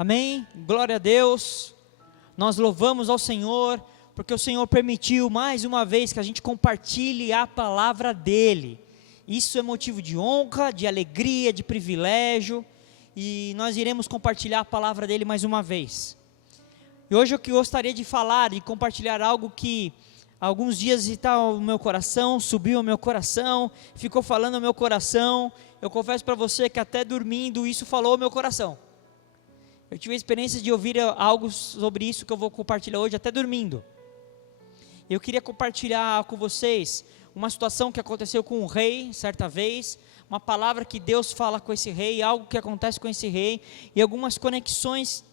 Amém? Glória a Deus. Nós louvamos ao Senhor, porque o Senhor permitiu mais uma vez que a gente compartilhe a palavra dEle. Isso é motivo de honra, de alegria, de privilégio, e nós iremos compartilhar a palavra dEle mais uma vez. E hoje eu gostaria de falar e compartilhar algo que alguns dias está no meu coração, subiu ao meu coração, ficou falando ao meu coração. Eu confesso para você que até dormindo isso falou ao meu coração. Eu tive a experiência de ouvir algo sobre isso que eu vou compartilhar hoje, até dormindo. Eu queria compartilhar com vocês uma situação que aconteceu com um rei, certa vez, uma palavra que Deus fala com esse rei, algo que acontece com esse rei, e algumas conexões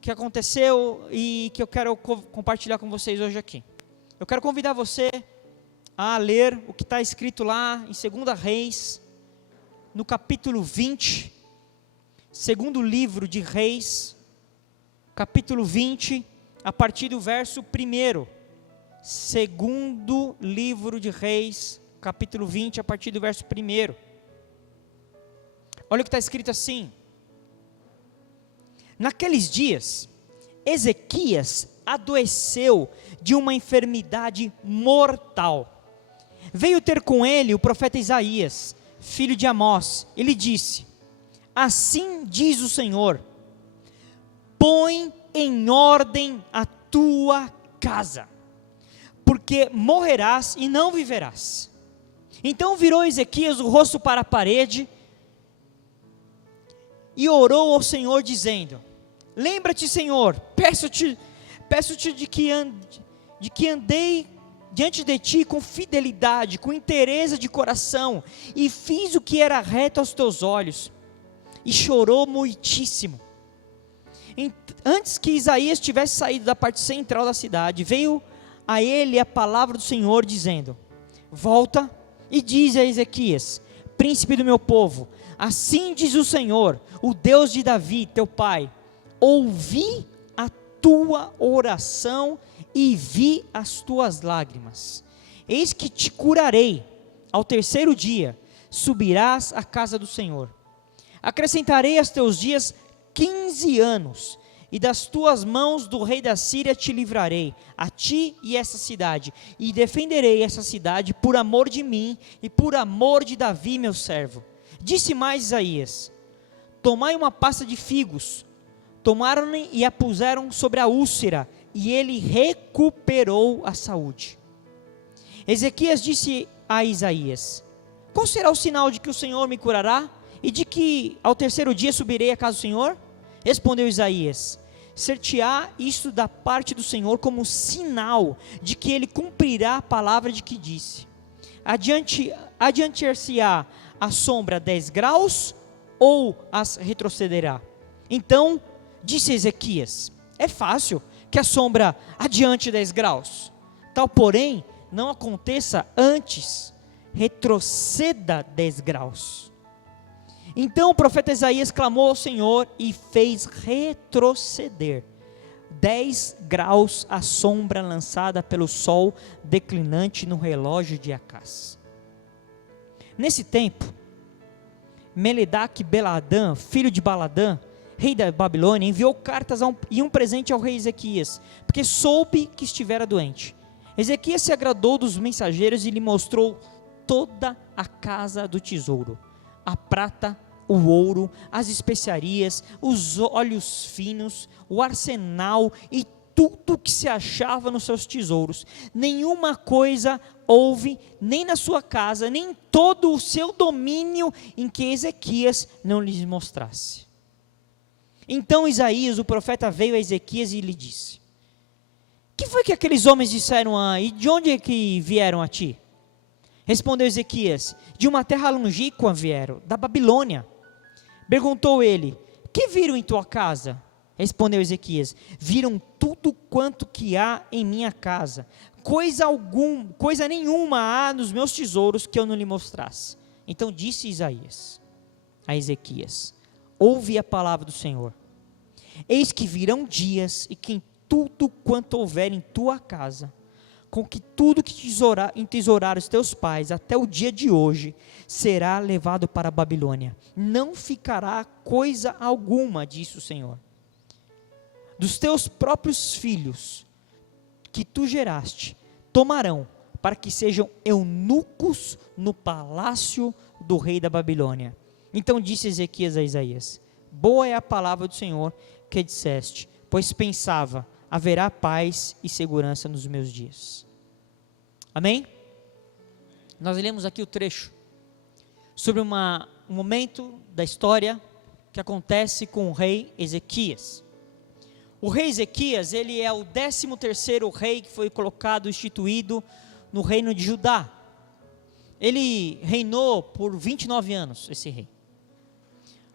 que aconteceu e que eu quero compartilhar com vocês hoje aqui. Eu quero convidar você a ler o que está escrito lá em 2 Reis, no capítulo 20, segundo livro de Reis, capítulo 20, a partir do verso 1. Segundo livro de Reis, capítulo 20, a partir do verso 1. Olha o que está escrito assim: naqueles dias, Ezequias adoeceu de uma enfermidade mortal. Veio ter com ele o profeta Isaías, filho de Amós, e lhe disse: assim diz o Senhor, põe em ordem a tua casa, porque morrerás e não viverás. Então virou Ezequias o rosto para a parede e orou ao Senhor dizendo: lembra-te, Senhor, peço-te de que andei diante de ti com fidelidade, com inteireza de coração, e fiz o que era reto aos teus olhos. E chorou muitíssimo. Antes que Isaías tivesse saído da parte central da cidade, veio a ele a palavra do Senhor dizendo: volta e diz a Ezequias, príncipe do meu povo, assim diz o Senhor, o Deus de Davi, teu pai, ouvi a tua oração e vi as tuas lágrimas. Eis que te curarei, ao terceiro dia subirás à casa do Senhor. Acrescentarei aos teus dias 15 anos, e das tuas mãos do rei da Síria te livrarei, a ti e essa cidade, e defenderei essa cidade por amor de mim e por amor de Davi meu servo. Disse mais Isaías: tomai uma pasta de figos. Tomaram-lhe e a puseram sobre a úlcera, e ele recuperou a saúde. Ezequias disse a Isaías: qual será o sinal de que o Senhor me curará? E de que ao terceiro dia subirei à casa do Senhor? Respondeu Isaías: ser-te-á isto da parte do Senhor como sinal de que ele cumprirá a palavra de que disse. Adiantar-se-á a sombra 10 graus ou as retrocederá? Então disse Ezequias: é fácil que a sombra adiante 10 graus, tal porém não aconteça antes, retroceda 10 graus. Então o profeta Isaías clamou ao Senhor e fez retroceder 10 graus a sombra lançada pelo sol declinante no relógio de Acás. Nesse tempo, Meledaque Beladã, filho de Baladã, rei da Babilônia, enviou cartas e um presente ao rei Ezequias, porque soube que estivera doente. Ezequias se agradou dos mensageiros e lhe mostrou toda a casa do tesouro, a prata, o ouro, as especiarias, os óleos finos, o arsenal e tudo que se achava nos seus tesouros. Nenhuma coisa houve, nem na sua casa, nem em todo o seu domínio, em que Ezequias não lhes mostrasse. Então Isaías, o profeta, veio a Ezequias e lhe disse: que foi que aqueles homens disseram e de onde é que vieram a ti? Respondeu Ezequias: de uma terra longínqua vieram, da Babilônia. Perguntou ele: que viram em tua casa? Respondeu Ezequias: viram tudo quanto que há em minha casa, coisa nenhuma há nos meus tesouros que eu não lhe mostrasse. Então disse Isaías a Ezequias: ouve a palavra do Senhor. Eis que virão dias e que em tudo quanto houver em tua casa, com que tudo que entesouraram os teus pais até o dia de hoje será levado para a Babilônia. Não ficará coisa alguma, disse o Senhor. Dos teus próprios filhos que tu geraste, tomarão para que sejam eunucos no palácio do rei da Babilônia. Então disse Ezequias a Isaías: boa é a palavra do Senhor que disseste, pois pensava, haverá paz e segurança nos meus dias. Amém? Nós lemos aqui o trecho sobre um momento da história que acontece com o rei Ezequias. O rei Ezequias, ele é o 13º rei que foi colocado, instituído no reino de Judá. Ele reinou por 29 anos, esse rei.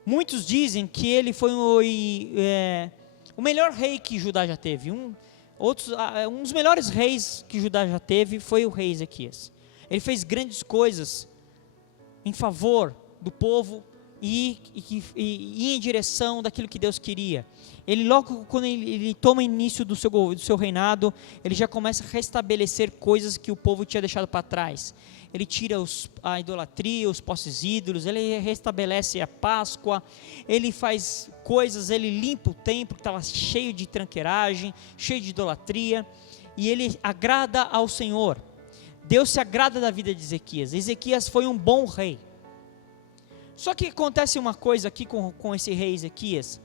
Muitos dizem que ele foi o melhor rei que Judá já teve. Um dos melhores reis que Judá já teve foi o rei Ezequias. Ele fez grandes coisas em favor do povo e em direção daquilo que Deus queria. Ele logo quando ele toma início do seu reinado, ele já começa a restabelecer coisas que o povo tinha deixado para trás. Ele tira a idolatria, os postes ídolos, ele restabelece a Páscoa, ele faz coisas, ele limpa o templo que estava cheio de tranqueiragem, cheio de idolatria, e ele agrada ao Senhor. Deus se agrada da vida de Ezequias. Ezequias foi um bom rei. Só que acontece uma coisa aqui com esse rei Ezequias.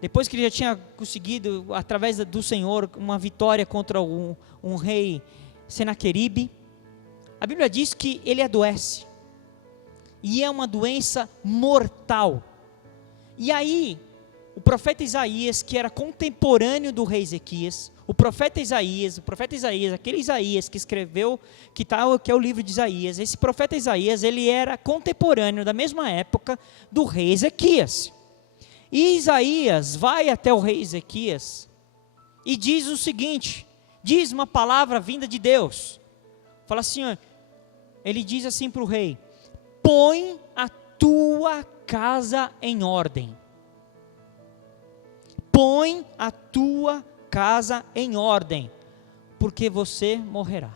Depois que ele já tinha conseguido, através do Senhor, uma vitória contra um rei Senaqueribe, a Bíblia diz que ele adoece, e é uma doença mortal. E aí, o profeta Isaías, que era contemporâneo do rei Ezequias, o profeta Isaías, aquele Isaías que escreveu, que é o livro de Isaías, esse profeta Isaías, ele era contemporâneo da mesma época do rei Ezequias. E Isaías vai até o rei Ezequias e diz o seguinte, diz uma palavra vinda de Deus, fala assim, ele diz assim para o rei: põe a tua casa em ordem, põe a tua casa em ordem, porque você morrerá.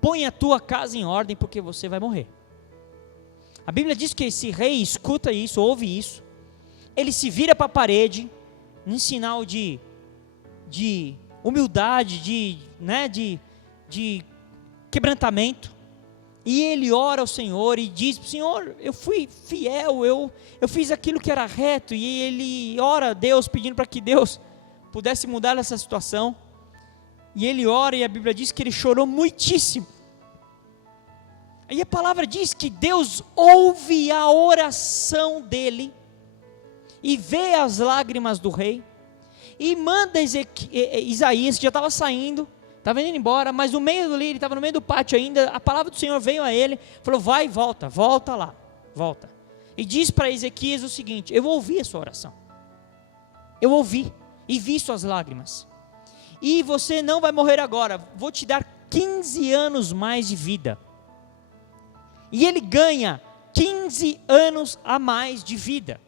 Põe a tua casa em ordem, porque você vai morrer. A Bíblia diz que esse rei escuta isso, ouve isso, ele se vira para a parede, em sinal de humildade, de quebrantamento, e ele ora ao Senhor e diz: Senhor, eu fui fiel, eu fiz aquilo que era reto, e ele ora a Deus pedindo para que Deus pudesse mudar essa situação, e ele ora, e a Bíblia diz que ele chorou muitíssimo. E a palavra diz que Deus ouve a oração dele, e vê as lágrimas do rei, e manda Isaías, que já estava saindo, estava indo embora, mas no meio ali, ele estava no meio do pátio ainda, a palavra do Senhor veio a ele, falou: vai e volta lá, volta, e diz para Ezequias o seguinte: eu ouvi a sua oração, eu ouvi, e vi suas lágrimas, e você não vai morrer agora, vou te dar 15 anos mais de vida. E ele ganha 15 anos a mais de vida,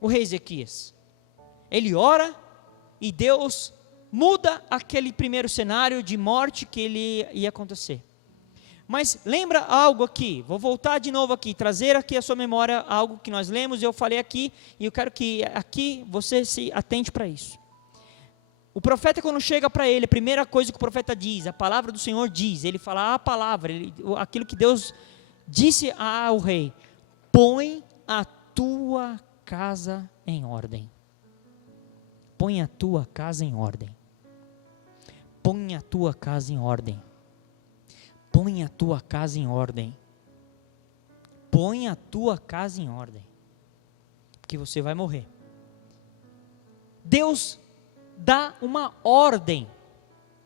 o rei Ezequias. Ele ora, e Deus muda aquele primeiro cenário de morte que ele ia acontecer. Mas lembra algo aqui, vou voltar de novo aqui, trazer aqui a sua memória algo que nós lemos, e eu falei aqui, e eu quero que aqui você se atente para isso. O profeta, quando chega para ele, a primeira coisa que o profeta diz, a palavra do Senhor diz, ele fala a palavra, aquilo que Deus disse ao rei: põe a tua casa em ordem. Põe a tua casa em ordem. Põe a tua casa em ordem. Põe a tua casa em ordem. Põe a tua casa em ordem, porque você vai morrer. Deus dá uma ordem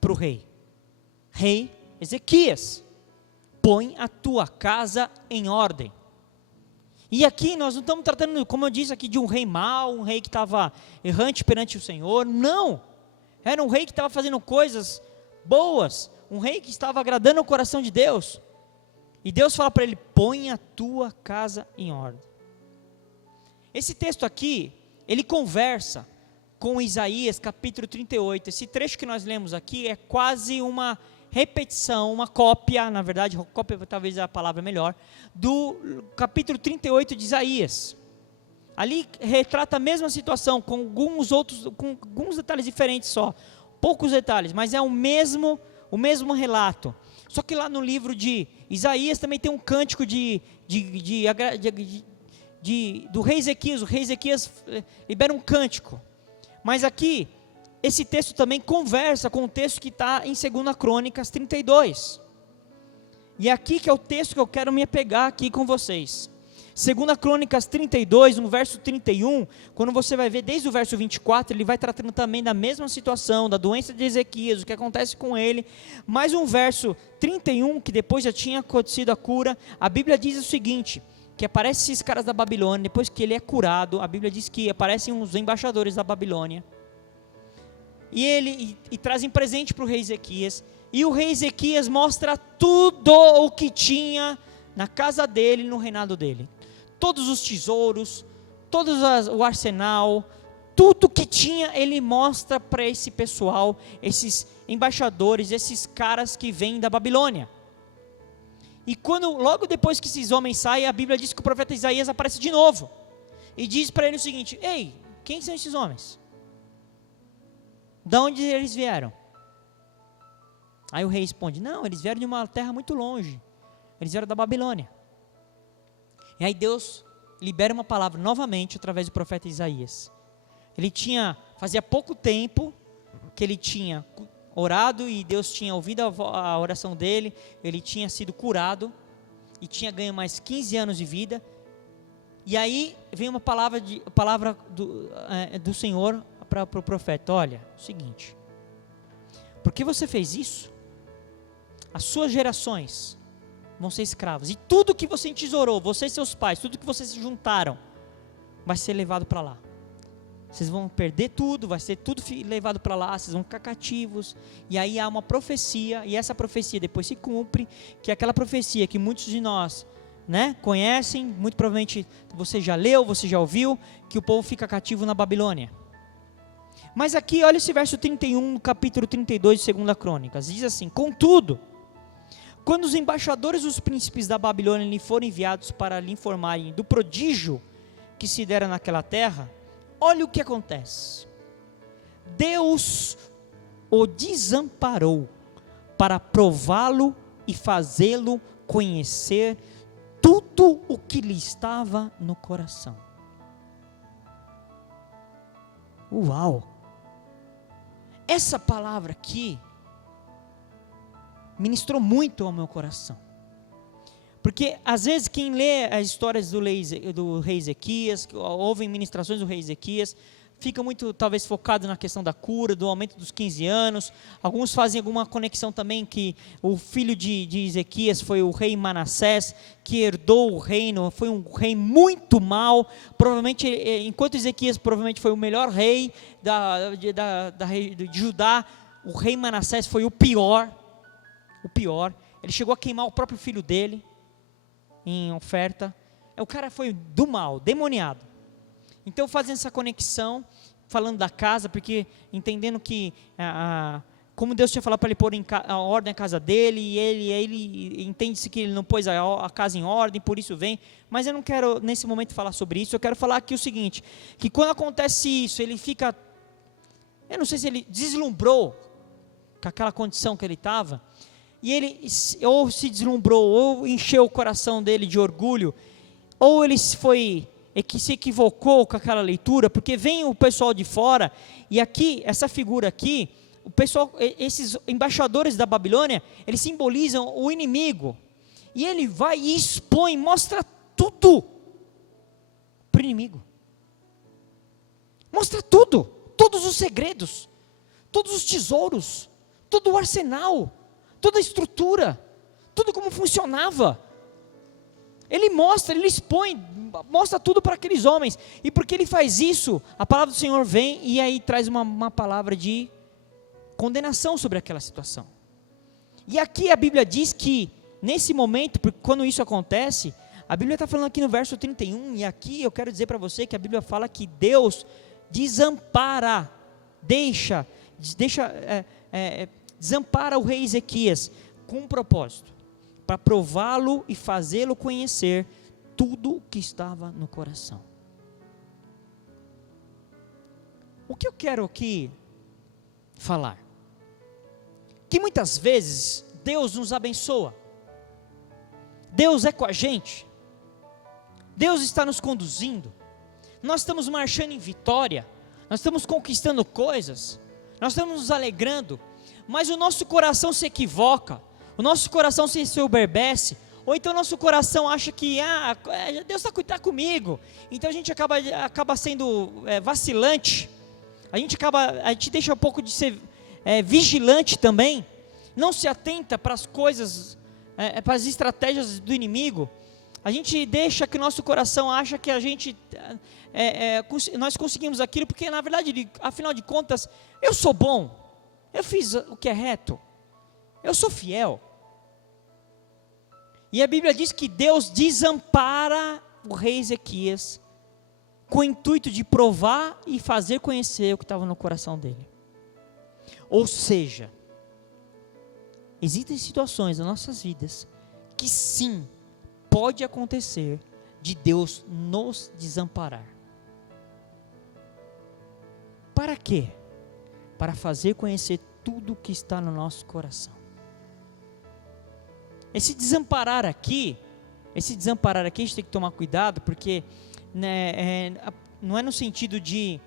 para o rei Ezequias: põe a tua casa em ordem. E aqui nós não estamos tratando, como eu disse aqui, de um rei mau, um rei que estava errante perante o Senhor. Não, era um rei que estava fazendo coisas boas, um rei que estava agradando o coração de Deus. E Deus fala para ele: põe a tua casa em ordem. Esse texto aqui, ele conversa com Isaías capítulo 38. Esse trecho que nós lemos aqui é quase uma repetição, uma cópia, na verdade, cópia talvez é a palavra melhor, do capítulo 38 de Isaías. Ali retrata a mesma situação, com alguns detalhes diferentes só, poucos detalhes, mas é o mesmo relato. Só que lá no livro de Isaías também tem um cântico do rei Ezequias. O rei Ezequias libera um cântico, mas aqui esse texto também conversa com o texto que está em 2 Crônicas 32, e aqui que é o texto que eu quero me apegar aqui com vocês. 2 Crônicas 32, no verso 31, quando você vai ver desde o verso 24, ele vai tratando também da mesma situação, da doença de Ezequias, o que acontece com ele. Mais um verso 31, que depois já tinha acontecido a cura, a Bíblia diz o seguinte, que aparecem esses caras da Babilônia, depois que ele é curado, a Bíblia diz que aparecem uns embaixadores da Babilônia, e trazem presente para o rei Ezequias, e o rei Ezequias mostra tudo o que tinha na casa dele, no reinado dele. Todos os tesouros, todo o arsenal, tudo que tinha, ele mostra para esse pessoal, esses embaixadores, esses caras que vêm da Babilônia. E logo depois que esses homens saem, a Bíblia diz que o profeta Isaías aparece de novo, e diz para ele o seguinte: ei, quem são esses homens? De onde eles vieram? Aí o rei responde: não, eles vieram de uma terra muito longe, eles vieram da Babilônia. E aí Deus libera uma palavra novamente através do profeta Isaías. Fazia pouco tempo que ele tinha orado e Deus tinha ouvido a oração dele, ele tinha sido curado e tinha ganho mais 15 anos de vida. E aí vem uma palavra do Senhor para o profeta: olha, o seguinte, porque você fez isso, as suas gerações vão ser escravos, e tudo que você entesourou, você e seus pais, tudo que vocês se juntaram, vai ser levado para lá. Vocês vão perder tudo, vai ser tudo levado para lá, vocês vão ficar cativos. E aí há uma profecia, e essa profecia depois se cumpre, que é aquela profecia que muitos de nós, conhecem, muito provavelmente você já leu, você já ouviu, que o povo fica cativo na Babilônia. Mas aqui, olha esse verso 31, capítulo 32 de 2 Crônicas, diz assim: contudo, quando os embaixadores dos príncipes da Babilônia lhe foram enviados para lhe informarem do prodígio que se dera naquela terra, olha o que acontece. Deus o desamparou para prová-lo e fazê-lo conhecer tudo o que lhe estava no coração. Uau! Essa palavra aqui ministrou muito ao meu coração, porque às vezes quem lê as histórias do rei Ezequias, ouvem ministrações do rei Ezequias, fica muito talvez focado na questão da cura, do aumento dos 15 anos, alguns fazem alguma conexão também que o filho de Ezequias foi o rei Manassés, que herdou o reino, foi um rei muito mau, provavelmente, enquanto Ezequias provavelmente foi o melhor rei de Judá, o rei Manassés foi o pior, ele chegou a queimar o próprio filho dele, em oferta, o cara foi do mal, demoniado. Então fazendo essa conexão, falando da casa, porque entendendo que, como Deus tinha falado para ele pôr a ordem a casa dele, e ele entende-se que ele não pôs a casa em ordem, por isso vem, mas eu não quero nesse momento falar sobre isso, eu quero falar aqui o seguinte, que quando acontece isso, ele fica, eu não sei se ele deslumbrou com aquela condição que ele estava, e ele ou se deslumbrou, ou encheu o coração dele de orgulho, ou ele se equivocou com aquela leitura, porque vem o pessoal de fora, e aqui, essa figura aqui, o pessoal, esses embaixadores da Babilônia, eles simbolizam o inimigo, e ele vai e expõe, mostra tudo para o inimigo, mostra tudo, todos os segredos, todos os tesouros, todo o arsenal, toda a estrutura, tudo como funcionava. Ele mostra, ele expõe, mostra tudo para aqueles homens. E porque ele faz isso, a palavra do Senhor vem e aí traz uma palavra de condenação sobre aquela situação. E aqui a Bíblia diz que, nesse momento, porque quando isso acontece, a Bíblia está falando aqui no verso 31, e aqui eu quero dizer para você que a Bíblia fala que Deus desampara desampara o rei Ezequias com um propósito, para prová-lo e fazê-lo conhecer tudo o que estava no coração. O que eu quero aqui falar? Que muitas vezes Deus nos abençoa, Deus é com a gente, Deus está nos conduzindo, nós estamos marchando em vitória, nós estamos conquistando coisas, nós estamos nos alegrando, mas o nosso coração se equivoca, o nosso coração se ensoberbece, ou então o nosso coração acha que Deus está comigo, então a gente acaba sendo vacilante, a gente deixa um pouco de ser vigilante também, não se atenta para as coisas, para as estratégias do inimigo, a gente deixa que o nosso coração acha que nós conseguimos aquilo, porque na verdade, afinal de contas, eu sou bom, eu fiz o que é reto, eu sou fiel, e a Bíblia diz que Deus desampara o rei Ezequias, com o intuito de provar e fazer conhecer o que estava no coração dele. Ou seja, existem situações nas nossas vidas que sim, pode acontecer de Deus nos desamparar. Para quê? Para fazer conhecer tudo o que está no nosso coração. Esse desamparar aqui, a gente tem que tomar cuidado, porque não é no sentido de,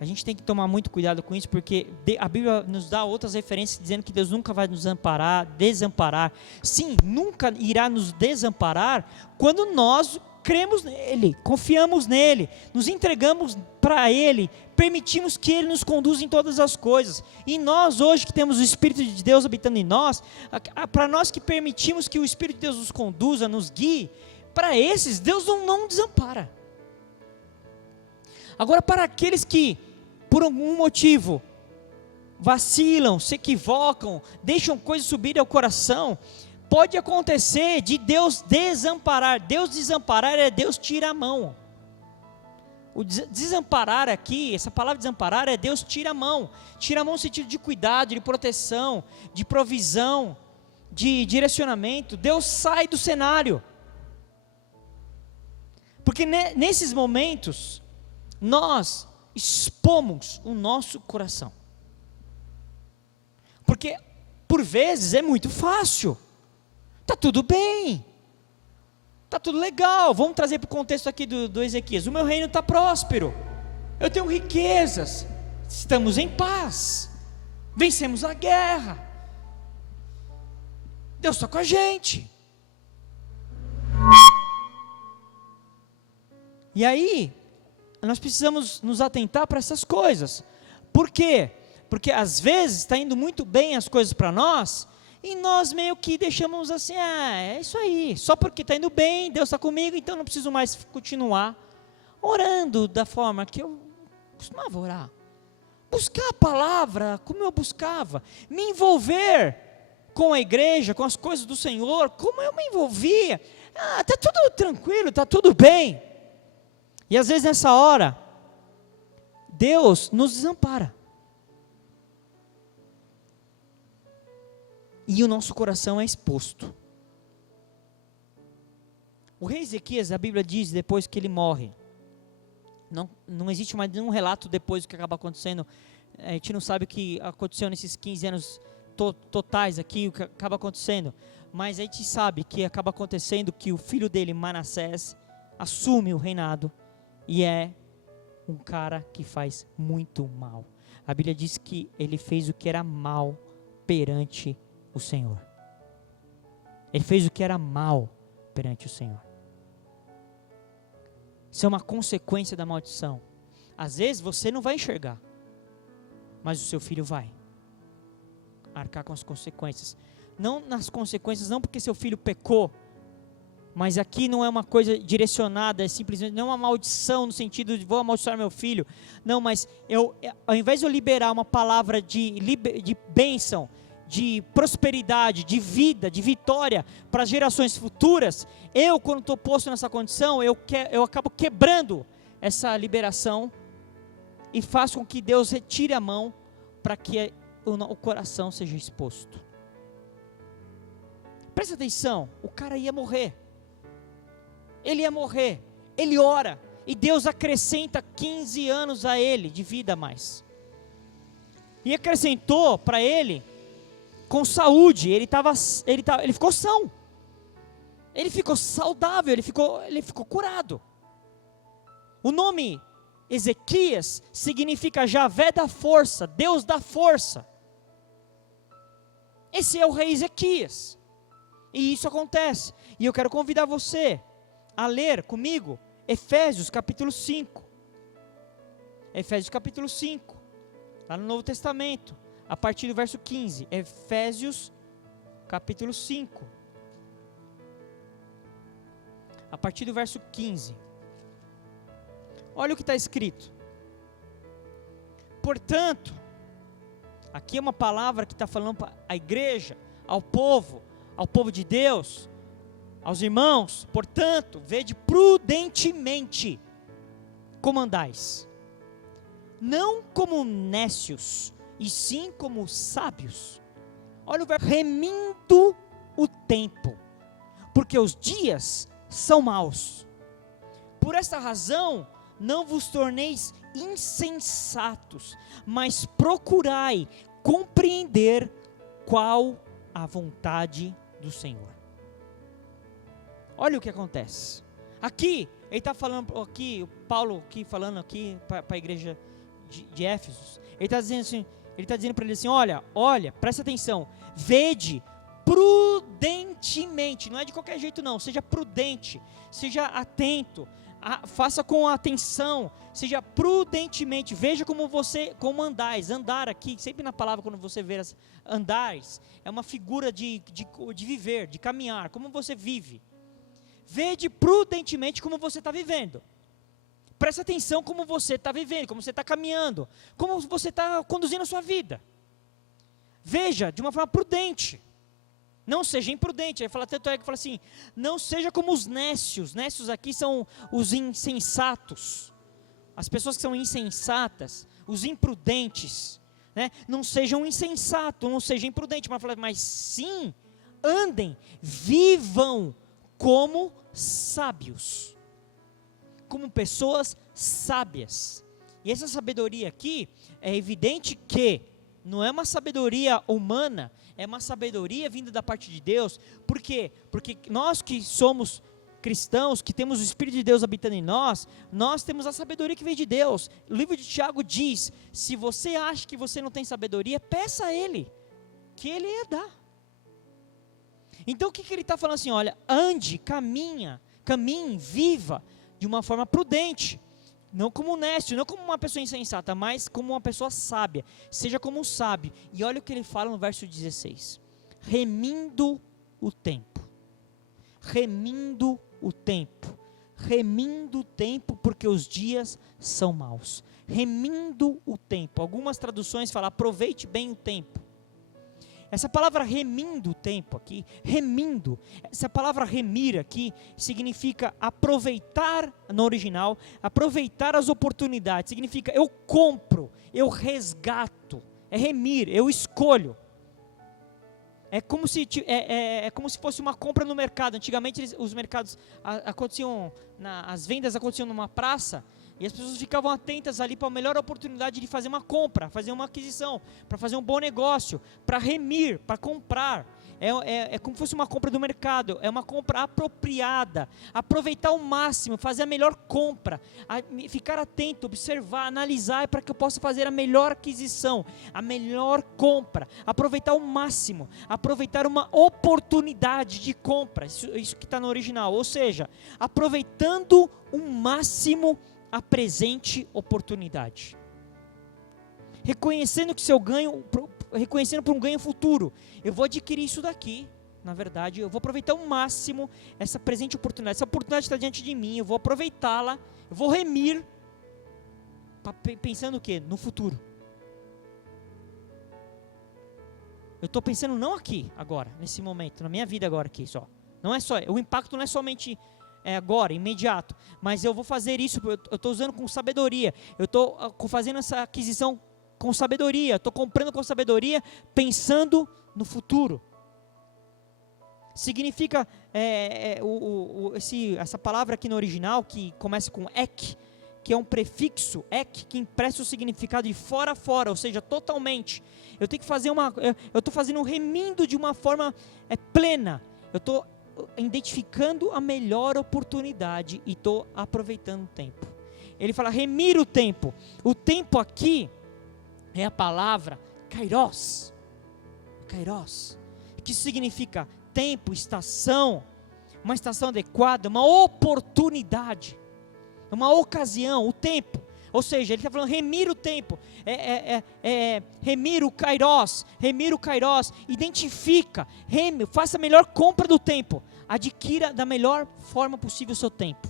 a gente tem que tomar muito cuidado com isso, porque a Bíblia nos dá outras referências dizendo que Deus nunca vai nos desamparar. Sim, nunca irá nos desamparar quando nós cremos nele, confiamos nele, nos entregamos para ele, permitimos que ele nos conduza em todas as coisas. E nós hoje que temos o Espírito de Deus habitando em nós, para nós que permitimos que o Espírito de Deus nos conduza, nos guie, para esses Deus não desampara. Agora, para aqueles que por algum motivo vacilam, se equivocam, deixam coisas subir ao coração, pode acontecer de Deus desamparar. Deus desamparar é Deus tira a mão. O desamparar aqui, essa palavra desamparar é Deus tira a mão no sentido de cuidado, de proteção, de provisão, de direcionamento. Deus sai do cenário, porque nesses momentos nós expomos o nosso coração, porque por vezes é muito fácil, está tudo bem, está tudo legal, vamos trazer para o contexto aqui do Ezequias, o meu reino está próspero, eu tenho riquezas, estamos em paz, vencemos a guerra, Deus está com a gente. E aí, nós precisamos nos atentar para essas coisas. Por quê? Porque às vezes está indo muito bem as coisas para nós, e nós meio que deixamos assim, é isso aí, só porque está indo bem, Deus está comigo, então não preciso mais continuar orando da forma que eu costumava orar. Buscar a palavra como eu buscava, me envolver com a igreja, com as coisas do Senhor, como eu me envolvia. Está tudo tranquilo, está tudo bem. E às vezes nessa hora, Deus nos desampara. E o nosso coração é exposto. O rei Ezequias, a Bíblia diz, depois que ele morre, não existe mais nenhum relato depois do que acaba acontecendo. A gente não sabe o que aconteceu nesses 15 anos totais aqui, o que acaba acontecendo. Mas a gente sabe que acaba acontecendo que o filho dele, Manassés, assume o reinado. E é um cara que faz muito mal. A Bíblia diz que ele fez o que era mal perante o Senhor. Ele fez o que era mal perante o Senhor. Isso é uma consequência da maldição. Às vezes você não vai enxergar, mas o seu filho vai arcar com as consequências. Não nas consequências, não porque seu filho pecou, mas aqui não é uma coisa direcionada, é simplesmente, não é uma maldição no sentido de vou amaldiçoar meu filho. Não, mas ao invés de eu liberar uma palavra de bênção, de prosperidade, de vida, de vitória para as gerações futuras, quando estou posto nessa condição, eu acabo quebrando essa liberação e faz com que Deus retire a mão para que o coração seja exposto. Presta atenção, o cara ia morrer. Ele ia morrer. Ele ora e Deus acrescenta 15 anos a ele de vida a mais. E acrescentou para ele com saúde. Ele ficou são. Ele ficou saudável, ele ficou curado. O nome Ezequias significa Javé da força, Deus da força. Esse é o rei Ezequias. E isso acontece. E eu quero convidar você a ler comigo Efésios capítulo 5. Efésios capítulo 5. Lá no Novo Testamento. A partir do verso 15. Efésios capítulo 5. A partir do verso 15. Olha o que está escrito. Portanto, aqui é uma palavra que está falando para a igreja, ao povo de Deus, aos irmãos. Portanto, vede prudentemente como andais, não como nécios, e sim como sábios. Olha o verbo, remindo o tempo, porque os dias são maus. Por esta razão, não vos torneis insensatos, mas procurai compreender qual a vontade do Senhor. Olha o que acontece. Aqui, ele está falando, aqui, o Paulo aqui falando aqui para a igreja de Éfeso. Ele está dizendo assim, ele está dizendo para ele assim, olha, presta atenção, vede prudentemente, não é de qualquer jeito não, seja prudente, seja atento, faça com atenção, seja prudentemente, veja como andais. Andar aqui, sempre na palavra quando você vê andares, é uma figura de viver, de caminhar, como você vive. Vede prudentemente como você está vivendo. Presta atenção como você está vivendo, como você está caminhando, como você está conduzindo a sua vida. Veja de uma forma prudente. Não seja imprudente. Ele fala, tanto é que fala assim, não seja como os nécios. Nécios aqui são os insensatos. As pessoas que são insensatas, os imprudentes, né? Não sejam insensatos, não sejam imprudentes, mas sim, andem, vivam como sábios, como pessoas sábias. E essa sabedoria aqui, é evidente que não é uma sabedoria humana, é uma sabedoria vinda da parte de Deus. Por quê? Porque nós que somos cristãos, que temos o Espírito de Deus habitando em nós temos a sabedoria que vem de Deus. O livro de Tiago diz, se você acha que você não tem sabedoria, peça a Ele, que Ele ia dar. Então o que ele está falando assim, olha, ande, caminhe, viva de uma forma prudente. Não como um nécio, não como uma pessoa insensata, mas como uma pessoa sábia. Seja como um sábio. E olha o que ele fala no verso 16. Remindo o tempo. Remindo o tempo. Remindo o tempo, porque os dias são maus. Remindo o tempo. Algumas traduções falam, aproveite bem o tempo. Essa palavra remindo o tempo aqui, remindo, essa palavra remir aqui, significa aproveitar, no original, aproveitar as oportunidades, significa eu compro, eu resgato, é remir, eu escolho. É como se fosse uma compra no mercado. Antigamente os mercados aconteciam, as vendas aconteciam numa praça, e as pessoas ficavam atentas ali para a melhor oportunidade de fazer uma compra, fazer uma aquisição, para fazer um bom negócio, para remir, para comprar. É como se fosse uma compra do mercado, é uma compra apropriada, aproveitar ao máximo, fazer a melhor compra, ficar atento, observar, analisar, para que eu possa fazer a melhor aquisição, a melhor compra, aproveitar ao máximo, aproveitar uma oportunidade de compra, isso que está no original, ou seja, aproveitando o máximo a presente oportunidade, reconhecendo que seu ganho, reconhecendo para um ganho futuro, eu vou adquirir isso daqui, na verdade, eu vou aproveitar ao máximo essa presente oportunidade, essa oportunidade está diante de mim, eu vou aproveitá-la, eu vou remir, pensando o quê? No futuro. Eu estou pensando não aqui, agora, nesse momento, na minha vida agora aqui só, não é só, o impacto não é somente é agora, imediato, mas eu vou fazer isso, eu estou usando com sabedoria, eu estou fazendo essa aquisição com sabedoria, estou comprando com sabedoria, pensando no futuro. Significa, essa palavra aqui no original, que começa com ek, que é um prefixo, ek, que empresta o significado de fora a fora, ou seja, totalmente. Eu tenho que fazer eu estou fazendo um remindo de uma forma plena, eu estou identificando a melhor oportunidade e estou aproveitando o tempo. Ele fala remir o tempo aqui é a palavra kairos, que significa tempo, estação, uma estação adequada, uma oportunidade, uma ocasião, o tempo. Ou seja, ele está falando remir o tempo, remir o kairos, identifica, faça a melhor compra do tempo, adquira da melhor forma possível o seu tempo.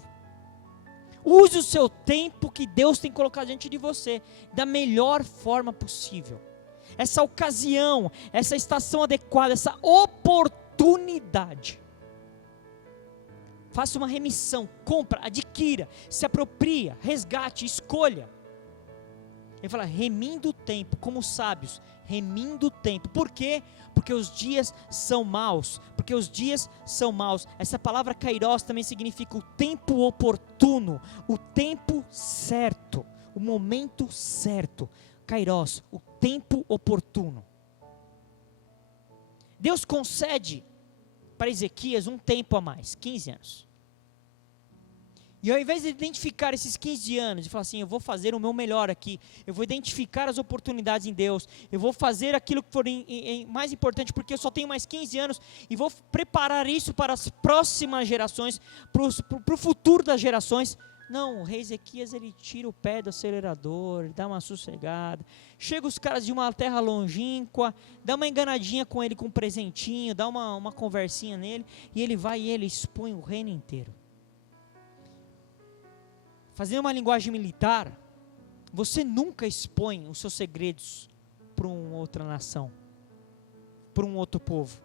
Use o seu tempo que Deus tem colocado diante de você, da melhor forma possível. Essa ocasião, essa estação adequada, essa oportunidade. Faça uma remissão, compra, adquira, se apropria, resgate, escolha. Ele fala, remindo o tempo, como sábios, remindo o tempo. Por quê? Porque os dias são maus. Essa palavra kairos também significa o tempo oportuno, o tempo certo, o momento certo. Kairos, o tempo oportuno. Deus concede para Ezequias um tempo a mais, 15 anos. E ao invés de identificar esses 15 anos e falar assim, eu vou fazer o meu melhor aqui, eu vou identificar as oportunidades em Deus, eu vou fazer aquilo que for mais importante, porque eu só tenho mais 15 anos, e vou preparar isso para as próximas gerações, para o futuro das gerações. Não, o rei Ezequias, ele tira o pé do acelerador, dá uma sossegada, chega os caras de uma terra longínqua, dá uma enganadinha com ele com um presentinho, dá uma conversinha nele, e ele vai e ele expõe o reino inteiro. Fazendo uma linguagem militar, você nunca expõe os seus segredos para uma outra nação, para um outro povo.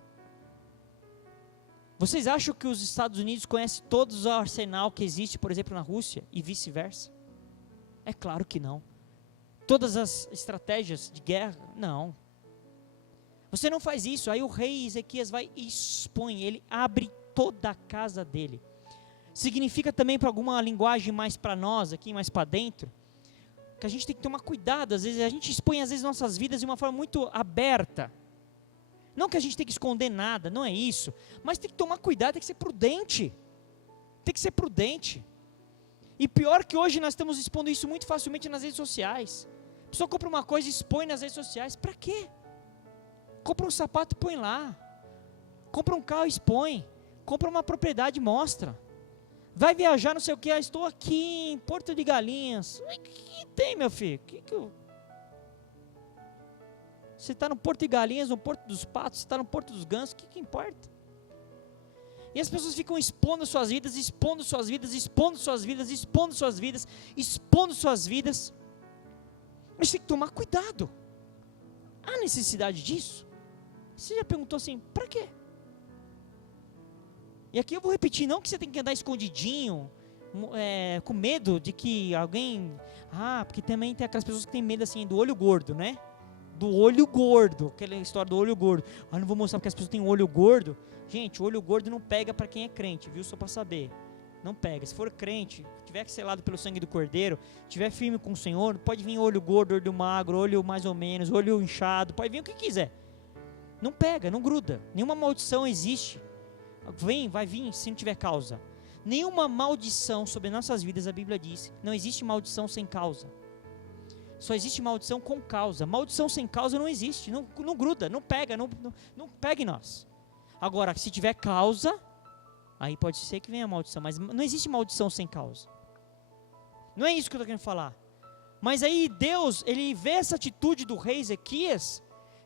Vocês acham que os Estados Unidos conhecem todos o arsenal que existe, por exemplo, na Rússia e vice-versa? É claro que não. Todas as estratégias de guerra, não. Você não faz isso. Aí o rei Ezequias vai e expõe, ele abre toda a casa dele. Significa também, para alguma linguagem mais para nós aqui, mais para dentro, que a gente tem que tomar cuidado. Às vezes a gente expõe nossas vidas de uma forma muito aberta. Não que a gente tem que esconder nada, não é isso. Mas tem que tomar cuidado, tem que ser prudente. E pior que hoje nós estamos expondo isso muito facilmente nas redes sociais. A pessoa compra uma coisa e expõe nas redes sociais. Para quê? Compra um sapato e põe lá. Compra um carro e expõe. Compra uma propriedade e mostra. Vai viajar, não sei o que, estou aqui em Porto de Galinhas. O que tem, meu filho? Você está no Porto de Galinhas, no Porto dos Patos, você está no Porto dos Gansos, o que importa? E as pessoas ficam expondo suas vidas. Mas tem que tomar cuidado. Há necessidade disso? Você já perguntou assim, para quê? E aqui eu vou repetir, não que você tem que andar escondidinho, com medo de que alguém... porque também tem aquelas pessoas que têm medo assim, do olho gordo, né? Do olho gordo, aquela história do olho gordo. Não vou mostrar porque as pessoas têm um olho gordo. Gente, o olho gordo não pega para quem é crente, viu? Só para saber. Não pega. Se for crente, tiver selado pelo sangue do Cordeiro, tiver firme com o Senhor, pode vir olho gordo, olho magro, olho mais ou menos, olho inchado, pode vir o que quiser. Não pega, não gruda. Nenhuma maldição existe. Vai vir se não tiver causa. Nenhuma maldição sobre nossas vidas, a Bíblia diz, não existe maldição sem causa. Só existe maldição com causa. Maldição sem causa não existe, não gruda, não pega, não pega em nós. Agora, se tiver causa, aí pode ser que venha a maldição, mas não existe maldição sem causa. Não é isso que eu estou querendo falar. Mas aí Deus, ele vê essa atitude do rei Ezequias,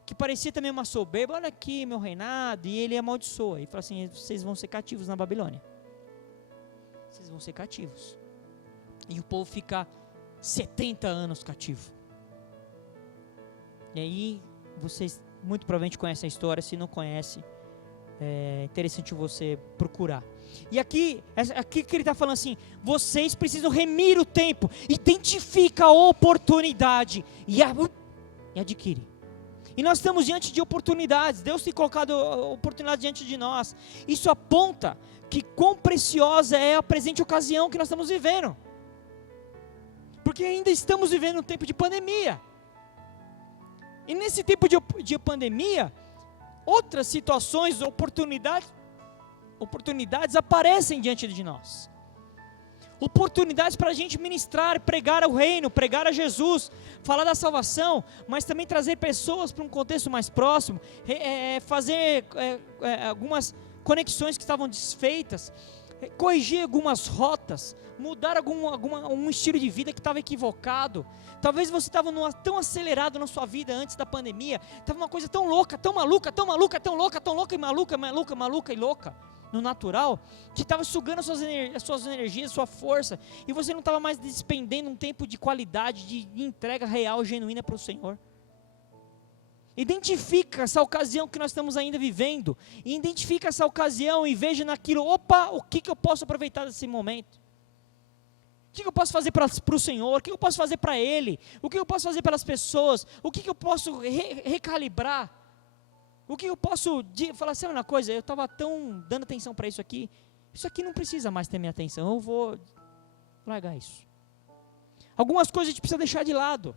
que parecia também uma soberba, olha aqui meu reinado, e ele amaldiçoa, e fala assim, vocês vão ser cativos na Babilônia. Vocês vão ser cativos. E o povo fica 70 anos cativo. E aí, vocês muito provavelmente conhecem a história, se não conhece, é interessante você procurar. E aqui que ele está falando assim, vocês precisam remir o tempo, identifica a oportunidade e adquire. E nós estamos diante de oportunidades, Deus tem colocado oportunidades diante de nós. Isso aponta que quão preciosa é a presente ocasião que nós estamos vivendo. Porque ainda estamos vivendo um tempo de pandemia. E nesse tempo de pandemia, outras situações, oportunidades aparecem diante de nós. Oportunidades para a gente ministrar, pregar o reino, pregar a Jesus, falar da salvação, mas também trazer pessoas para um contexto mais próximo, fazer algumas conexões que estavam desfeitas, corrigir algumas rotas, mudar um estilo de vida que estava equivocado. Talvez você estava tão acelerado na sua vida antes da pandemia, estava uma coisa tão louca, tão maluca, tão maluca, tão louca, tão louca e maluca, maluca, maluca e louca, no natural, que estava sugando as suas energias, a sua força, e você não estava mais despendendo um tempo de qualidade, de entrega real, genuína para o Senhor. Identifica essa ocasião que nós estamos ainda vivendo, e identifica essa ocasião e veja naquilo, o que eu posso aproveitar desse momento? O que eu posso fazer para o Senhor? O que eu posso fazer para Ele? O que eu posso fazer pelas pessoas? O que eu posso recalibrar? O que eu posso falar assim, uma coisa, eu estava tão dando atenção para isso aqui não precisa mais ter minha atenção, eu vou largar isso. Algumas coisas a gente precisa deixar de lado.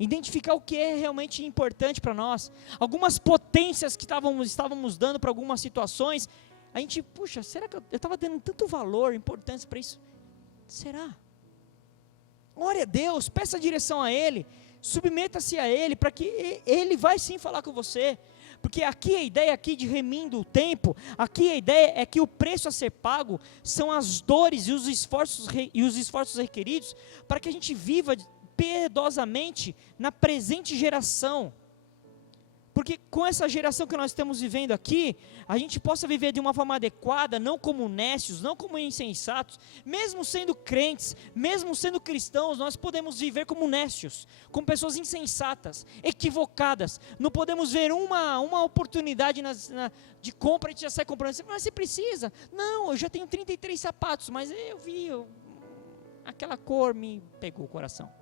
Identificar o que é realmente importante para nós. Algumas potências que estávamos dando para algumas situações, a gente, puxa, será que eu estava dando tanto valor, importância para isso? Será? Ore a Deus, peça direção a Ele, submeta-se a Ele, para que Ele vai sim falar com você, porque aqui a ideia aqui de remindo o tempo, aqui a ideia é que o preço a ser pago são as dores e os esforços requeridos, para que a gente viva piedosamente na presente geração, porque com essa geração que nós estamos vivendo aqui, a gente possa viver de uma forma adequada, não como nécios, não como insensatos, mesmo sendo crentes, mesmo sendo cristãos, nós podemos viver como nécios, como pessoas insensatas, equivocadas, não podemos ver uma oportunidade de compra e a gente já sai comprando, mas você precisa? Não, eu já tenho 33 sapatos, mas eu vi, aquela cor me pegou o coração.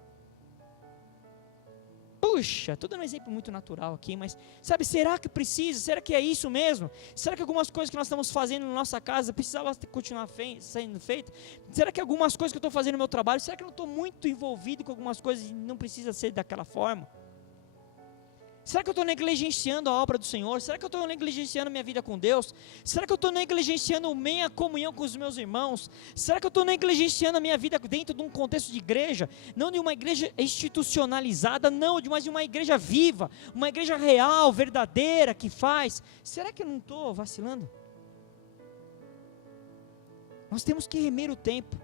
Puxa, estou dando um exemplo muito natural aqui, mas sabe, será que precisa? Será que é isso mesmo? Será que algumas coisas que nós estamos fazendo na nossa casa precisavam continuar sendo feitas? Será que algumas coisas que eu estou fazendo no meu trabalho, será que eu não estou muito envolvido com algumas coisas e não precisa ser daquela forma? Será que eu estou negligenciando a obra do Senhor? Será que eu estou negligenciando minha vida com Deus? Será que eu estou negligenciando minha comunhão com os meus irmãos? Será que eu estou negligenciando a minha vida dentro de um contexto de igreja? Não de uma igreja institucionalizada, não, mas de uma igreja viva, uma igreja real, verdadeira, que faz. Será que eu não estou vacilando? Nós temos que remir o tempo.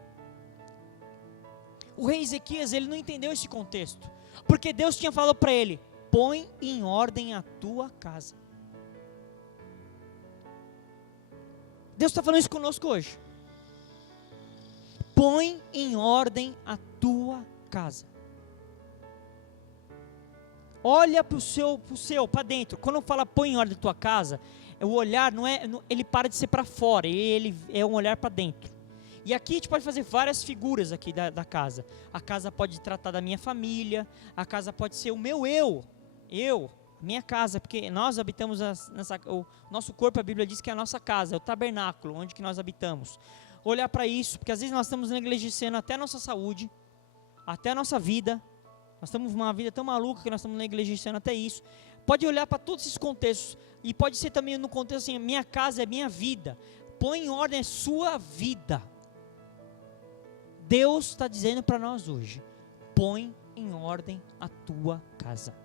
O rei Ezequias, ele não entendeu esse contexto, porque Deus tinha falado para ele: põe em ordem a tua casa. Deus está falando isso conosco hoje. Põe em ordem a tua casa. Olha para dentro. Quando fala põe em ordem a tua casa, o olhar ele para de ser para fora, ele é um olhar para dentro. E aqui a gente pode fazer várias figuras aqui da casa. A casa pode tratar da minha família, a casa pode ser o meu minha casa, porque nós habitamos o nosso corpo, a Bíblia diz que é a nossa casa, é o tabernáculo onde que nós habitamos. Olhar para isso, porque às vezes nós estamos negligenciando até a nossa saúde, até a nossa vida, nós estamos numa vida tão maluca que nós estamos negligenciando até isso. Pode olhar para todos esses contextos, e pode ser também no contexto assim, minha casa é minha vida, põe em ordem a sua vida. Deus está dizendo para nós hoje, põe em ordem a tua casa.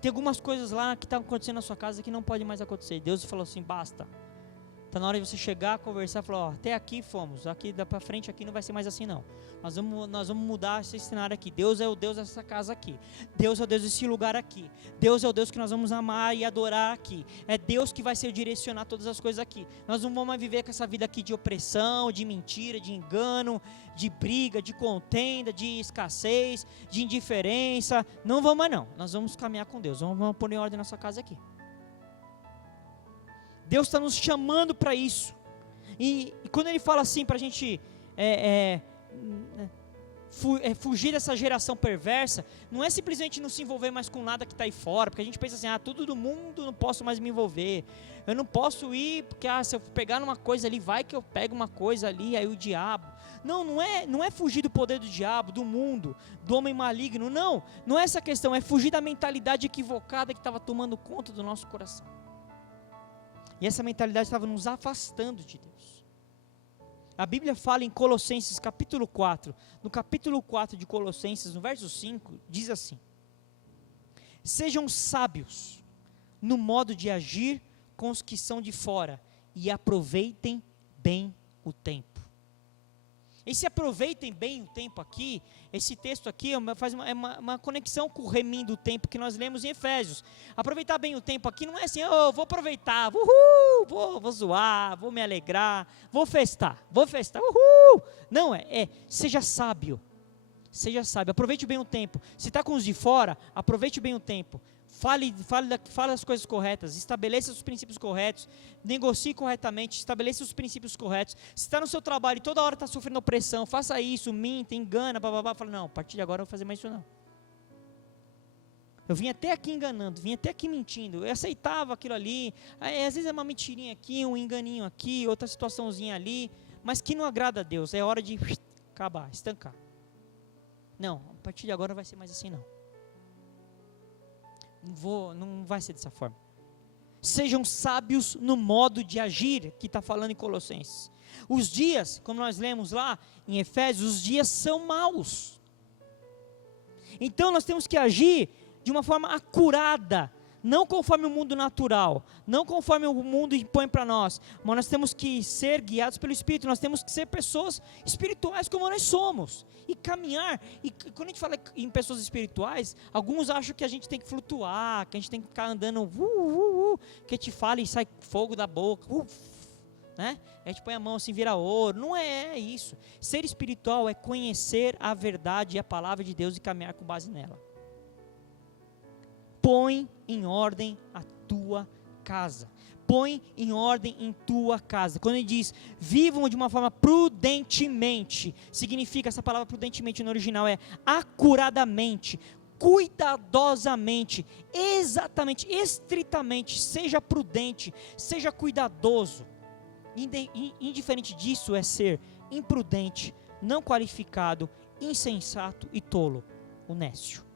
Tem algumas coisas lá que estão acontecendo na sua casa que não pode mais acontecer. Deus falou assim, basta. Está na hora de você chegar, conversar, falar, até aqui fomos, aqui para frente aqui não vai ser mais assim não. Nós vamos mudar esse cenário aqui. Deus é o Deus dessa casa aqui. Deus é o Deus desse lugar aqui. Deus é o Deus que nós vamos amar e adorar aqui. É Deus que vai ser direcionar todas as coisas aqui. Nós não vamos mais viver com essa vida aqui de opressão, de mentira, de engano, de briga, de contenda, de escassez, de indiferença. Não vamos mais não. Nós vamos caminhar com Deus. Vamos pôr em ordem a nossa casa aqui. Deus está nos chamando para isso. E quando Ele fala assim para a gente fugir dessa geração perversa, não é simplesmente não se envolver mais com nada que está aí fora, porque a gente pensa assim, tudo do mundo, não posso mais me envolver, eu não posso ir, porque se eu pegar numa coisa ali, vai que eu pego uma coisa ali, aí o diabo, não é fugir do poder do diabo, do mundo, do homem maligno, não é essa questão, é fugir da mentalidade equivocada que estava tomando conta do nosso coração, e essa mentalidade estava nos afastando de Deus. A Bíblia fala em Colossenses capítulo 4, no capítulo 4 de Colossenses, no verso 5, diz assim: sejam sábios no modo de agir com os que são de fora, e aproveitem bem o tempo. Esse aproveitem bem o tempo aqui, esse texto aqui faz uma conexão com o reminho do tempo que nós lemos em Efésios. Aproveitar bem o tempo aqui não é assim, vou aproveitar, vou zoar, vou me alegrar, vou festar, uhul. Não, seja sábio, aproveite bem o tempo. Se está com os de fora, aproveite bem o tempo. Fale das coisas corretas, estabeleça os princípios corretos, negocie corretamente, estabeleça os princípios corretos. Se está no seu trabalho e toda hora está sofrendo opressão, faça isso, minta, engana, fala, não, a partir de agora eu não vou fazer mais isso não. Eu vim até aqui enganando, vim até aqui mentindo, eu aceitava aquilo ali, às vezes é uma mentirinha aqui, um enganinho aqui, outra situaçãozinha ali, mas que não agrada a Deus, é hora de acabar, estancar. Não, a partir de agora não vai ser mais assim não. Não vai ser dessa forma. Sejam sábios no modo de agir, que está falando em Colossenses. Os dias, como nós lemos lá em Efésios, os dias são maus. Então nós temos que agir de uma forma acurada, não conforme o mundo natural, não conforme o mundo impõe para nós, mas nós temos que ser guiados pelo Espírito, nós temos que ser pessoas espirituais como nós somos, e caminhar, e quando a gente fala em pessoas espirituais, alguns acham que a gente tem que flutuar, que a gente tem que ficar andando, que a gente fala e sai fogo da boca, né? A gente põe a mão assim, vira ouro, não é isso. Ser espiritual é conhecer a verdade e a palavra de Deus e caminhar com base nela. Põe em ordem a tua casa. Põe em ordem em tua casa. Quando ele diz, vivam de uma forma prudentemente, significa, essa palavra prudentemente no original é acuradamente, cuidadosamente, exatamente, estritamente, seja prudente, seja cuidadoso. Indiferente disso é ser imprudente, não qualificado, insensato e tolo, o nécio.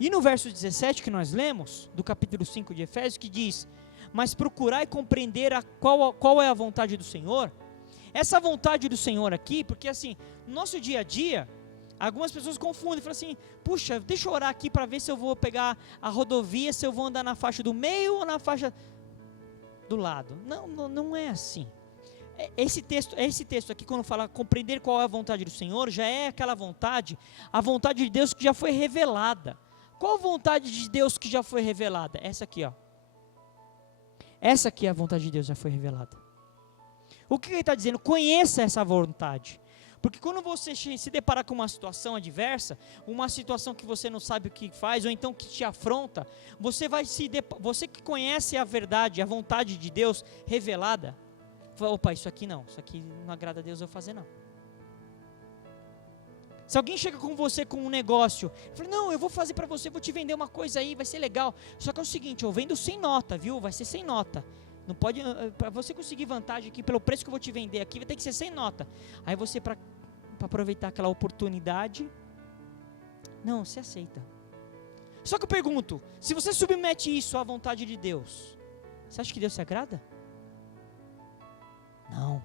E no verso 17 que nós lemos, do capítulo 5 de Efésios, que diz, mas procurai compreender qual é a vontade do Senhor. Essa vontade do Senhor aqui, porque assim, no nosso dia a dia, algumas pessoas confundem, falam assim, puxa, deixa eu orar aqui para ver se eu vou pegar a rodovia, se eu vou andar na faixa do meio ou na faixa do lado. Não é assim. Esse texto aqui, quando fala compreender qual é a vontade do Senhor, já é aquela vontade, a vontade de Deus que já foi revelada. Qual a vontade de Deus que já foi revelada? Essa aqui, ó. Essa aqui é a vontade de Deus, já foi revelada. O que ele está dizendo? Conheça essa vontade. Porque quando você se deparar com uma situação adversa, uma situação que você não sabe o que faz, ou então que te afronta, você que conhece a verdade, a vontade de Deus revelada, fala, opa, isso aqui não agrada a Deus eu fazer não. Se alguém chega com você com um negócio, fala, não, eu vou fazer para você, vou te vender uma coisa aí, vai ser legal. Só que é o seguinte, eu vendo sem nota, viu? Vai ser sem nota. Não pode, para você conseguir vantagem aqui, pelo preço que eu vou te vender aqui, vai ter que ser sem nota. Aí você, para aproveitar aquela oportunidade, não, você aceita. Só que eu pergunto, se você submete isso à vontade de Deus, você acha que Deus se agrada? Não.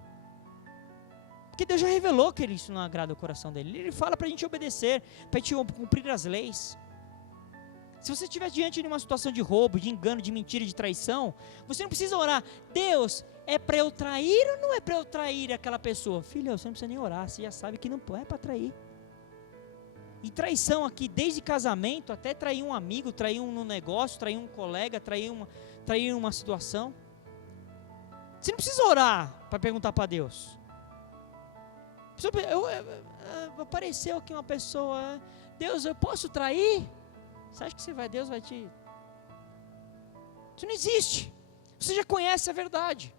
Porque Deus já revelou que isso não agrada o coração dele. Ele fala para a gente obedecer, para a gente cumprir as leis. Se você estiver diante de uma situação de roubo, de engano, de mentira, de traição, você não precisa orar, Deus, é para eu trair ou não é para eu trair aquela pessoa? Filho, você não precisa nem orar, você já sabe que não é para trair. E traição aqui, desde casamento, até trair um amigo, trair um no negócio, trair um colega, trair uma situação. Você não precisa orar para perguntar para Deus. Apareceu aqui uma pessoa, Deus, eu posso trair? Você acha que Deus vai te... Isso não existe. Você já conhece a verdade.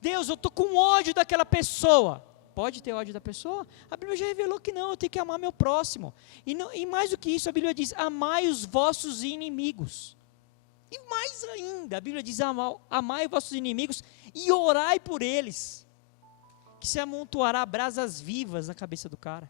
Deus, eu estou com ódio daquela pessoa. Pode ter ódio da pessoa? A Bíblia já revelou que não, eu tenho que amar meu próximo. E mais do que isso, a Bíblia diz, amai os vossos inimigos. E mais ainda, a Bíblia diz, amai os vossos inimigos e orai por eles. Que se amontoará brasas vivas na cabeça do cara.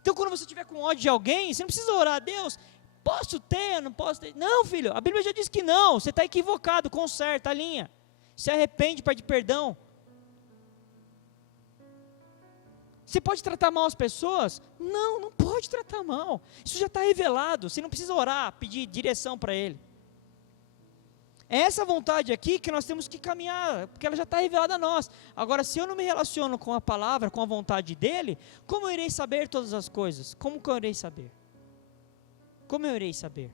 Então quando você estiver com ódio de alguém, você não precisa orar a Deus, posso ter, não posso ter. Não, filho, a Bíblia já diz que não, você está equivocado, conserta, alinha. Se arrepende, pede perdão. Você pode tratar mal as pessoas? Não, não pode tratar mal. Isso já está revelado, você não precisa orar, pedir direção para ele. É essa vontade aqui que nós temos que caminhar, porque ela já está revelada a nós. Agora, se eu não me relaciono com a palavra, com a vontade dele, como eu irei saber todas as coisas? Como que eu irei saber? Como eu irei saber?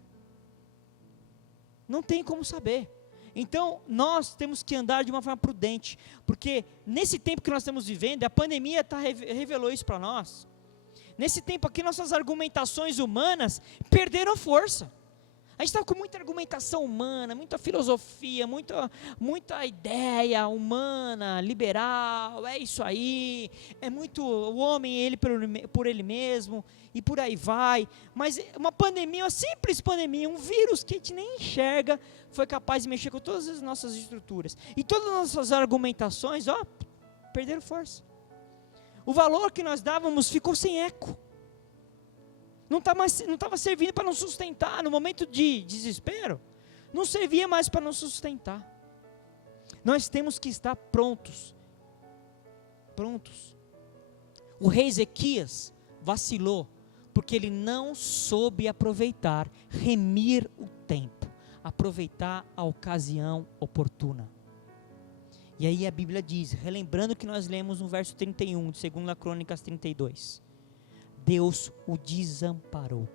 Não tem como saber. Então, nós temos que andar de uma forma prudente, porque nesse tempo que nós estamos vivendo, a pandemia revelou isso para nós. Nesse tempo aqui, nossas argumentações humanas perderam força. A gente está com muita argumentação humana, muita filosofia, muita ideia humana, liberal, é isso aí, é muito o homem, ele por ele mesmo, e por aí vai. Mas uma pandemia, uma simples pandemia, um vírus que a gente nem enxerga, foi capaz de mexer com todas as nossas estruturas. E todas as nossas argumentações, perderam força. O valor que nós dávamos ficou sem eco. Não estava servindo para nos sustentar, no momento de desespero, não servia mais para nos sustentar. Nós temos que estar prontos. O rei Ezequias vacilou, porque ele não soube aproveitar, remir o tempo, aproveitar a ocasião oportuna. E aí a Bíblia diz, relembrando que nós lemos no verso 31, de 2 Crônicas 32, Deus o desamparou.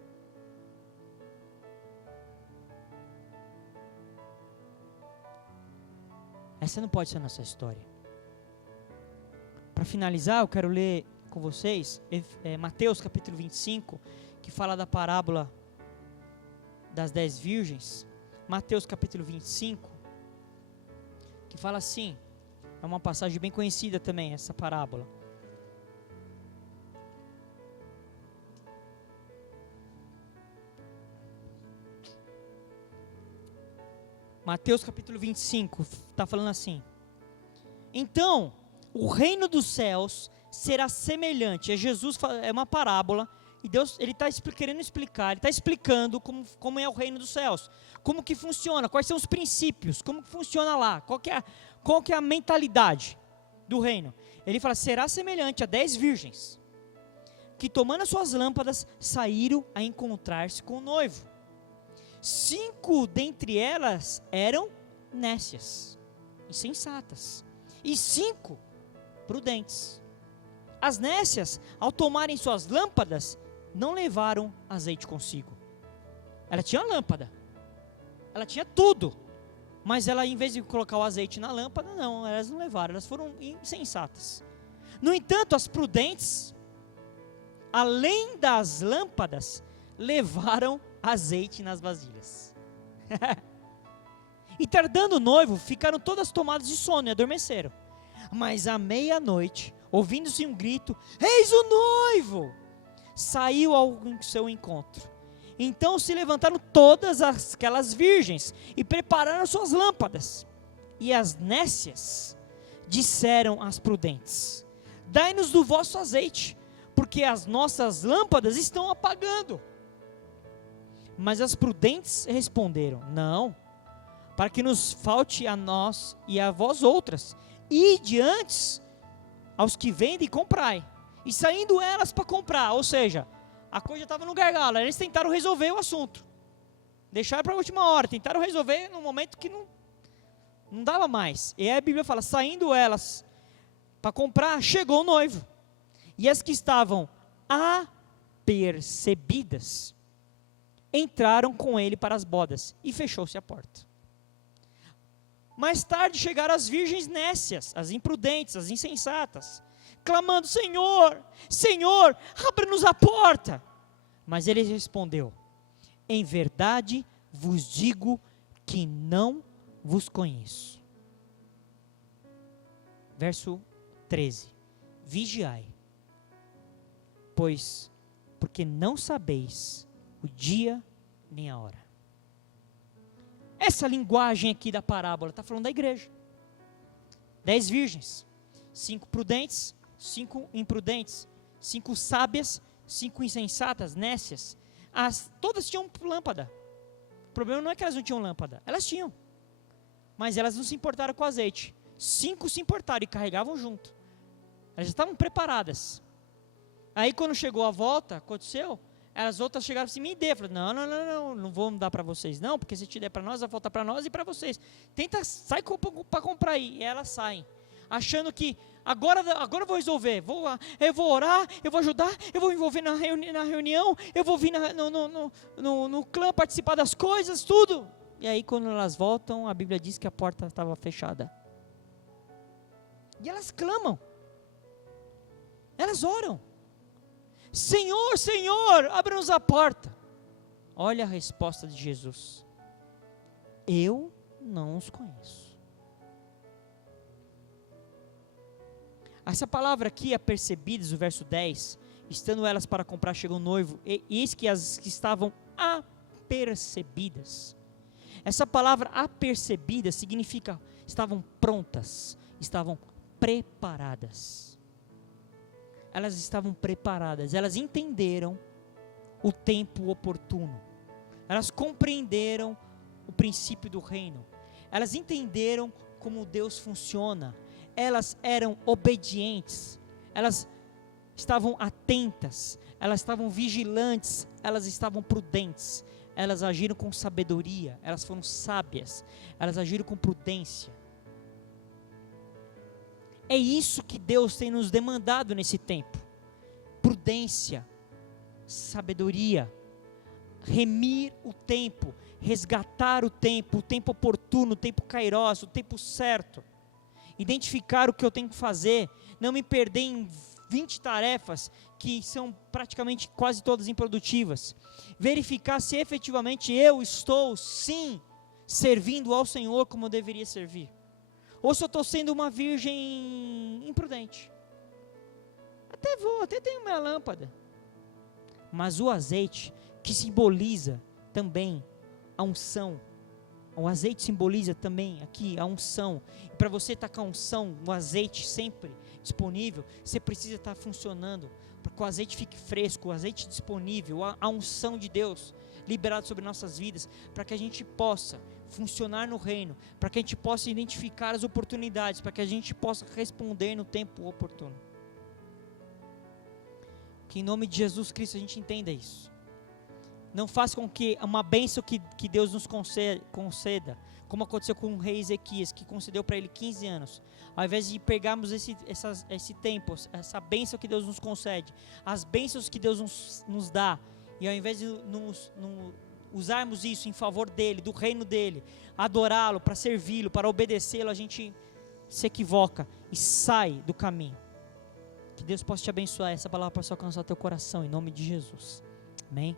Essa não pode ser a nossa história. Para finalizar, eu quero ler com vocês Mateus capítulo 25, que fala da parábola das 10 virgens. Mateus capítulo 25, que fala assim, é uma passagem bem conhecida também, essa parábola. Mateus capítulo 25, está falando assim, então, o reino dos céus será semelhante, Jesus, é uma parábola, e Deus, ele está querendo explicar, ele está explicando como é o reino dos céus, como que funciona, quais são os princípios, como que funciona lá, qual que é a mentalidade do reino. Ele fala, será semelhante a 10 virgens, que tomando as suas lâmpadas, saíram a encontrar-se com o noivo. 5 dentre elas eram nécias, insensatas, e 5 prudentes. As nécias, ao tomarem suas lâmpadas, não levaram azeite consigo. Ela tinha lâmpada, ela tinha tudo, mas ela, em vez de colocar o azeite na lâmpada, não, elas não levaram, elas foram insensatas. No entanto, as prudentes, além das lâmpadas, levaram azeite nas vasilhas. E tardando o noivo, ficaram todas tomadas de sono e adormeceram. Mas à meia-noite, ouvindo-se um grito, eis o noivo! Saiu ao seu encontro. Então se levantaram todas aquelas virgens e prepararam suas lâmpadas. E as nécias disseram às prudentes, dai-nos do vosso azeite, porque as nossas lâmpadas estão apagando. Mas as prudentes responderam, não, para que nos falte a nós e a vós outras, ide antes aos que vendem e comprai. E saindo elas para comprar, ou seja, a coisa estava no gargalo, eles tentaram resolver o assunto, deixaram para a última hora, tentaram resolver no momento que não dava mais. E aí a Bíblia fala, saindo elas para comprar, chegou o noivo. E as que estavam apercebidas, entraram com ele para as bodas, e fechou-se a porta. Mais tarde chegaram as virgens nécias, as imprudentes, as insensatas, clamando, Senhor, Senhor, abra-nos a porta. Mas ele respondeu, em verdade vos digo que não vos conheço. Verso 13. Vigiai, porque não sabeis o dia nem a hora. Essa linguagem aqui da parábola está falando da igreja. 10 virgens, 5 prudentes, 5 imprudentes, 5 sábias, 5 insensatas, nécias. Todas tinham lâmpada. O problema não é que elas não tinham lâmpada, elas tinham, mas elas não se importaram com o azeite. 5 se importaram e carregavam junto. Elas já estavam preparadas. Aí quando chegou a volta, aconteceu, as outras chegaram assim, me dê. Falaram, não vou dar para vocês não, porque se te der para nós, vai voltar para nós e para vocês. Sai para comprar aí. E elas saem, achando que agora eu vou resolver, eu vou orar, eu vou ajudar, eu vou me envolver na reunião, eu vou vir no clã participar das coisas, tudo. E aí quando elas voltam, a Bíblia diz que a porta estava fechada. E elas clamam, elas oram, Senhor, Senhor, abre-nos a porta. Olha a resposta de Jesus: eu não os conheço. Essa palavra aqui, apercebidas, o verso 10, estando elas para comprar, chegou o noivo, e eis que as que estavam apercebidas. Essa palavra apercebidas significa estavam prontas, estavam preparadas. Elas estavam preparadas, elas entenderam o tempo oportuno, elas compreenderam o princípio do reino, elas entenderam como Deus funciona, elas eram obedientes, elas estavam atentas, elas estavam vigilantes, elas estavam prudentes, elas agiram com sabedoria, elas foram sábias, elas agiram com prudência. É isso que Deus tem nos demandado nesse tempo: prudência, sabedoria, remir o tempo, resgatar o tempo oportuno, o tempo kairos, o tempo certo, identificar o que eu tenho que fazer, não me perder em 20 tarefas que são praticamente quase todas improdutivas, verificar se efetivamente eu estou sim servindo ao Senhor como eu deveria servir, ou se eu estou sendo uma virgem imprudente. Até tenho minha lâmpada, mas o azeite, que simboliza também a unção, o azeite simboliza também aqui a unção, e para você estar com a unção, o azeite sempre disponível, você precisa estar funcionando, para que o azeite fique fresco, o azeite disponível, a unção de Deus liberada sobre nossas vidas, para que a gente possa funcionar no reino, para que a gente possa identificar as oportunidades, para que a gente possa responder no tempo oportuno. Que em nome de Jesus Cristo a gente entenda isso. Não faça com que uma bênção que Deus nos conceda, como aconteceu com o rei Ezequias, que concedeu para ele 15 anos, ao invés de pegarmos esse tempo, essa bênção que Deus nos concede, as bênçãos que Deus nos dá, e ao invés de usarmos isso em favor dele, do reino dele, adorá-lo, para servi-lo, para obedecê-lo, a gente se equivoca e sai do caminho. Que Deus possa te abençoar. Essa palavra possa alcançar teu coração, em nome de Jesus. Amém?